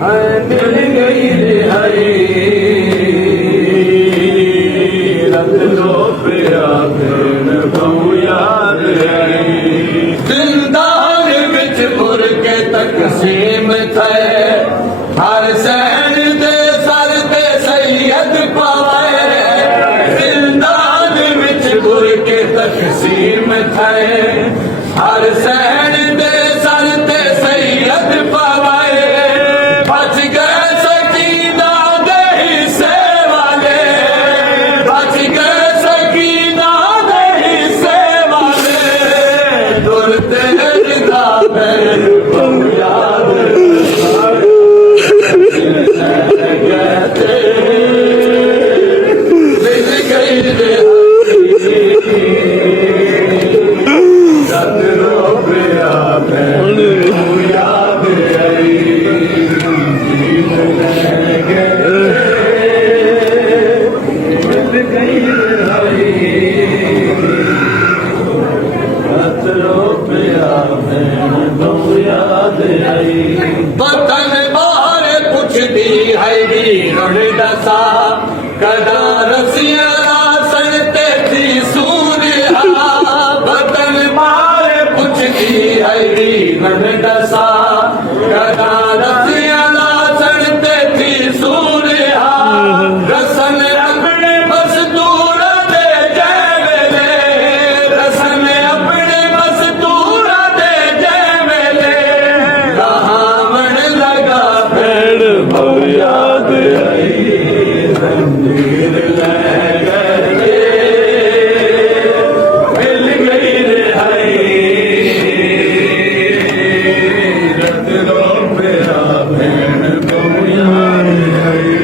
मिल गई रिहाई रख लो पिया भेण बहु याद आई जिंदान विच पुर के तकसीम थे हर सैन दे सर ते सैयद पाए जिंदान विच पुर के तकसीम थे हर सैन दे सर ते सैयद पाए बच गए सकीना दे हिस्से वाले बच गए सकीना दे हिस्से वाले दुरते जिंदा बैर बहु याद कहते मिल गई रिहाई रख लो पिया भेण बहु याद आई मिल गई रिहाई रख लो पिया भेण बहु याद आई वतन बाहर पुछदी है वीरण दसा कदा रसिया सनते थी सूर्या वतन बाहर पुछदी है वीरण दसा कदा रसिया सनते थी सूर्या रसन अपने मजदूर दे जय वेले रसन अपने मजदूर दे जय वेले कहावण लगा भेड़ बहु याद आई जंजीर ले गए मिल गई रिहाई रख लो पिया भेण बहु याद आई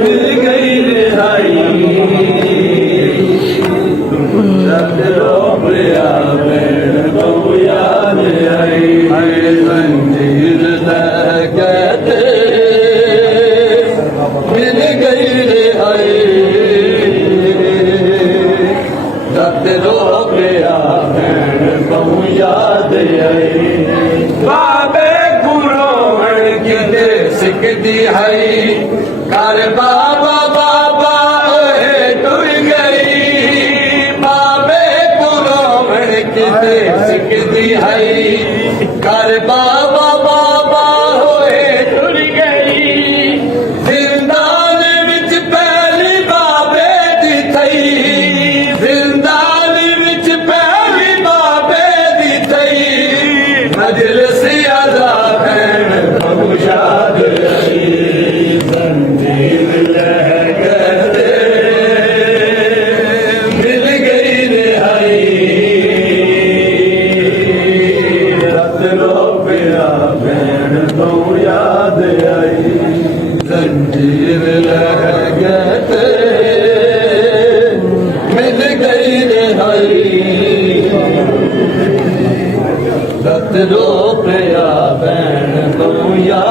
मिल गई रिहाई रख लो पिया भेण बहु याद आई जंजीर कहते मिल गई रिहाई रख लो पिया भेण बहु याद आई बाबे गुरोहण किते सिकदी है कर बाबा बाबा ओहे टुर गई बाबे गुरोहण किते सिकदी है कर बाबा बाबा होए टुर गई जिंदान विच पहली बाबे दी थई जिंदान विच पहली बाबे दी थई मजलिस अदा भेण बहु याद आई जंजीर लह गए मिल गई रिहाई रख लो पिया भेण बहु याद आई जंजीर लह गए मिल गई रिहाई रख लो पिया भेण बहु याद